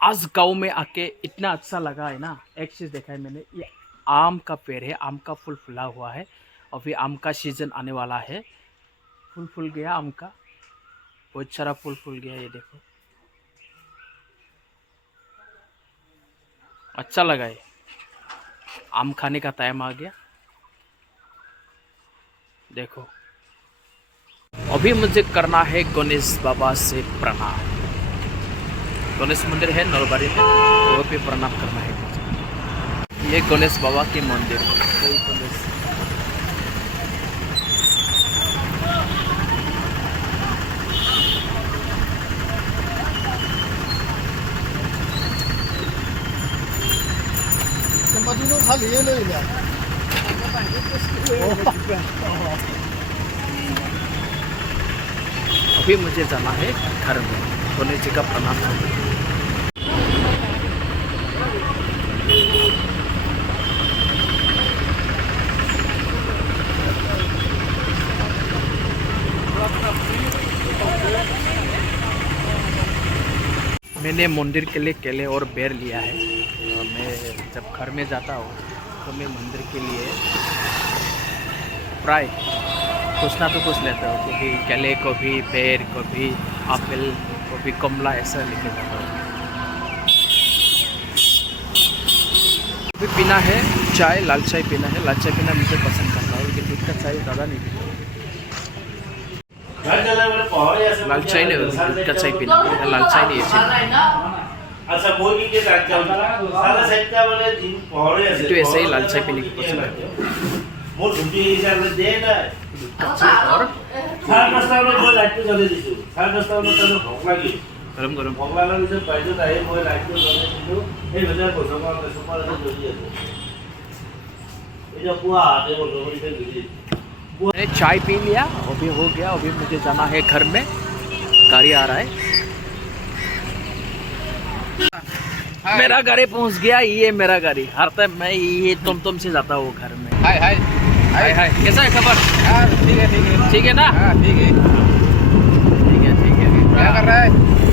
आज गांव में आके इतना अच्छा लगा है ना। एक चीज़ देखा है मैंने, ये आम का पेड़ है, आम का फूल फुला हुआ है। अभी आम का सीजन आने वाला है। फूल फूल गया आम का, बहुत सारा फूल फूल गया, ये देखो अच्छा लगा है। आम खाने का टाइम आ गया। देखो अभी मुझे करना है गणेश बाबा से प्रणाम। गणेश मंदिर है नलबाड़ी में, तो वो भी प्रणाम करना है मुझे। ये गणेश बाबा के मंदिर है। जय गणेश। अभी मुझे जाना है घर में, गणेश जी का प्रणाम करना। मैंने मंदिर के लिए केले और बेर लिया है। मैं जब घर में जाता हूँ तो मैं मंदिर के लिए प्राय कुछ ना तो कुछ लेता हूँ। कभी केले, कभी बेर, कभी एप्पल, कभी कमला, ऐसा लेके जाता हूँ। अभी पीना है चाय, लाल चाय पीना है। लाल चाय पीना मुझे पसंद करता हूँ, लेकिन दूध का चाय ज़्यादा नहीं पीता। लाल चाय नहीं, दूध का चाय पीना है। लाल चाय नहीं है। अच्छा बोल के साला सेटका वाले दिन पहले ऐसे तो ऐसे ही लाल चाय पीने की पसंद करते हैं। मोर झुंडी हिसाब से दे ना और साढ़े 10 में वो लाइट चले दीजिए। साढ़े 10 में तो भूख लगी, गरम गरम भूख लगा तो पैसे नहीं वो लाइट चले दीजिए। ये वजह को सवाल का सवाल है जो ये जो पूरा आते वो लोग इसे दीजिए। मैंने चाय पी लिया, अभी हो गया। अभी मुझे जाना है घर में, गाड़ी आ रहा है। मेरा गाड़ी पहुंच गया। ये मेरा गाड़ी, हर टाइम मैं ये तुम से जाता हूँ घर में। हाय हाय हाय हाय, कैसा है खबर? यार ठीक है ठीक है ना? हाँ ठीक है। ठीक है। क्या कर रहा है?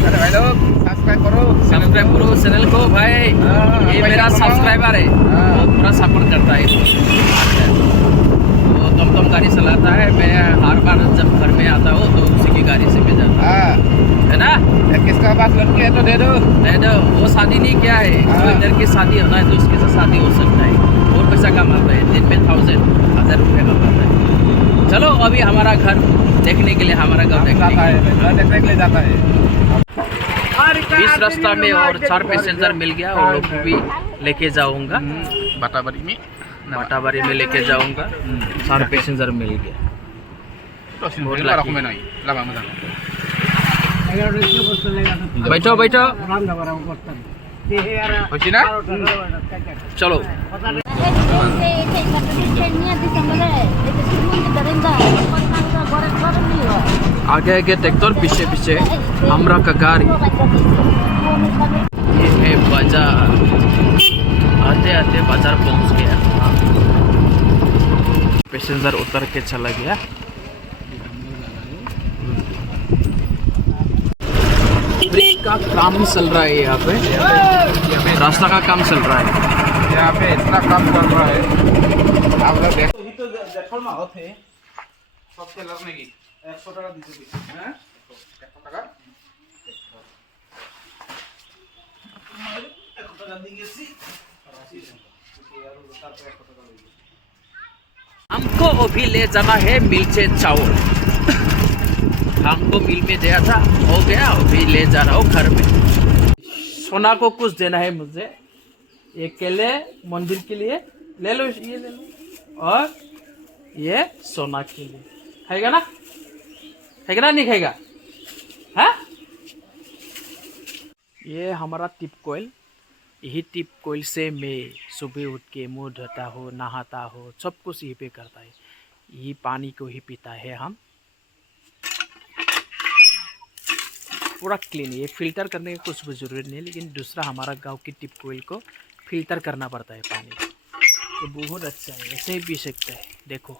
अरे भाई लोग सब्सक्राइब करो चैनल को भाई। ये मेरा सब्सक्राइबर है, वो पूरा सपोर्ट करता है। वो तुम गाड़ी चलाता है। मैं हर बार जब घर में आता हूँ तो उसी की गाड़ी से मैं जाता हूँ, है ना? किसका पास लड़की है तो दे दो। वो शादी नहीं किया है, तो इधर की शादी होना है तो उसके साथ शादी हो सकता है। और पैसा कमाता है, दिन में 1000 रुपये कमाता है। चलो अभी हमारा घर देखने के लिए, हमारा घर देखने के लिए जाता है। इस रास्ता में और 4 पैसेंजर मिल गया, और लोग को भी लेके जाऊंगा। बाटाबारी में लेके जाऊंगा। 4 पैसेंजर मिल गया। बैठो चलो। आगे आगे ट्रैक्टर, पीछे पीछे हमरा का गाड़ी। ये है बाजार, आते आते बाजार पहुंच गया। पैसेंजर उतर के चला गया। ब्रिज का काम चल रहा है यहाँ पे, रास्ता का काम चल रहा है यहाँ पे, इतना काम चल रहा है। आप लोग देख तो देखो ना होते सबसे लड़ने की 100 টাকা দিতে দিছি হ্যাঁ 100 টাকা 100 টাকা দিয়ে গেছি हमको अभी ले जाना है मिल से चावल। हमको मिल में दिया था, हो गया। अभी ले जा रहा हूँ घर में। सोना को कुछ देना है मुझे। ये केले मंदिर के लिए ले लो, ये ले लो। और ये सोना के लिए, खाएगा ना? खाएगा ना, नहीं खाएगा? हाँ? ये हमारा टिप कोयल। यही टिप कोयल से मैं सुबह उठ के मुँह धोता हूँ, नहाता हूँ, सब कुछ यही पे करता है। यही पानी को ही पीता है हम, पूरा क्लीन। ये फिल्टर करने की कुछ भी ज़रूरत नहीं है, लेकिन दूसरा हमारा गांव की टिप कोयल को फिल्टर करना पड़ता है पानी। ये बहुत अच्छा है, ऐसे ही पी सकते हैं। देखो,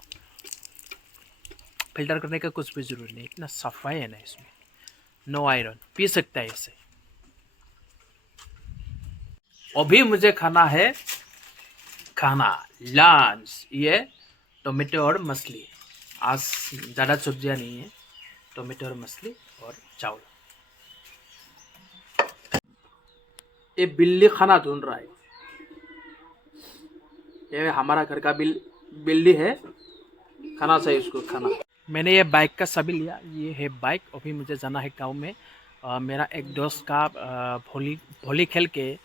फिल्टर करने का कुछ भी ज़रूरत नहीं, इतना सफाई है ना इसमें। नो आयरन, पी सकता है इसे। अभी मुझे खाना है खाना लंच। ये टोमेटो और मछली, आज ज़्यादा सब्जियाँ नहीं है, टोमेटो और मछली और चावल। ये बिल्ली खाना ढूंढ रहा है, ये हमारा घर का बिल्ली है, खाना चाहिए उसको खाना। मैंने ये बाइक का सभी लिया, ये है बाइक। अभी मुझे जाना है गांव में। मेरा एक दोस्त का भोली खेल के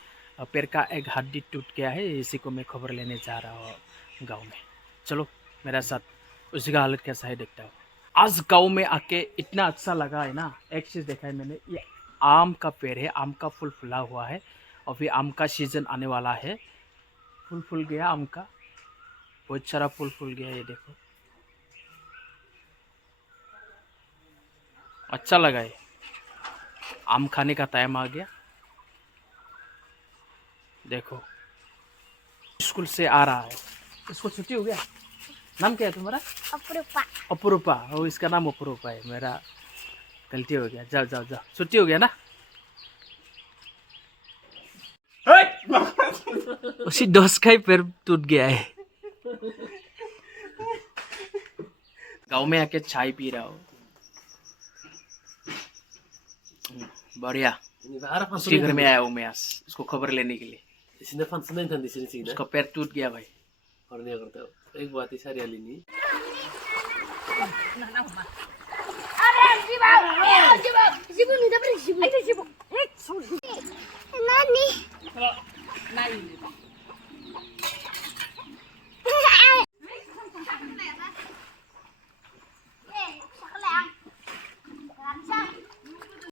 पैर का एक हड्डी टूट गया है, इसी को मैं खबर लेने जा रहा हूँ गांव में। चलो मेरा साथ, उसी का हालत कैसा है देखता हूँ। आज गांव में आके इतना अच्छा लगा है ना। एक चीज़ देखा है मैंने, ये आम का पेड़ है, आम का फूल फुला हुआ है। अभी आम का सीजन आने वाला है। फूल फूल गया आम का, बहुत सारा फूल फूल गया, ये देखो अच्छा लगा है। आम खाने का टाइम आ गया। देखो स्कूल से आ रहा है, इसको छुट्टी हो गया। नाम क्या है तुम्हारा? अपरूपा। अपरूपा। वो इसका नाम अपरूपा है, मेरा गलती हो गया। जाओ जाओ जाओ, छुट्टी हो गया ना। उसी दोस्त का ही पैर टूट गया है। गांव में आके चाय पी रहा हूँ, बढ़िया। उसके घर में आया हूँ मैं आज, उसको खबर लेने के लिए। Sini fan sini dan di sini sini. उसका पैर टूट गया भाई। Orang dia kerja. Buat hari ini. अरे जीबो नहीं दबरे जीबो। अरे जीबो। नानी।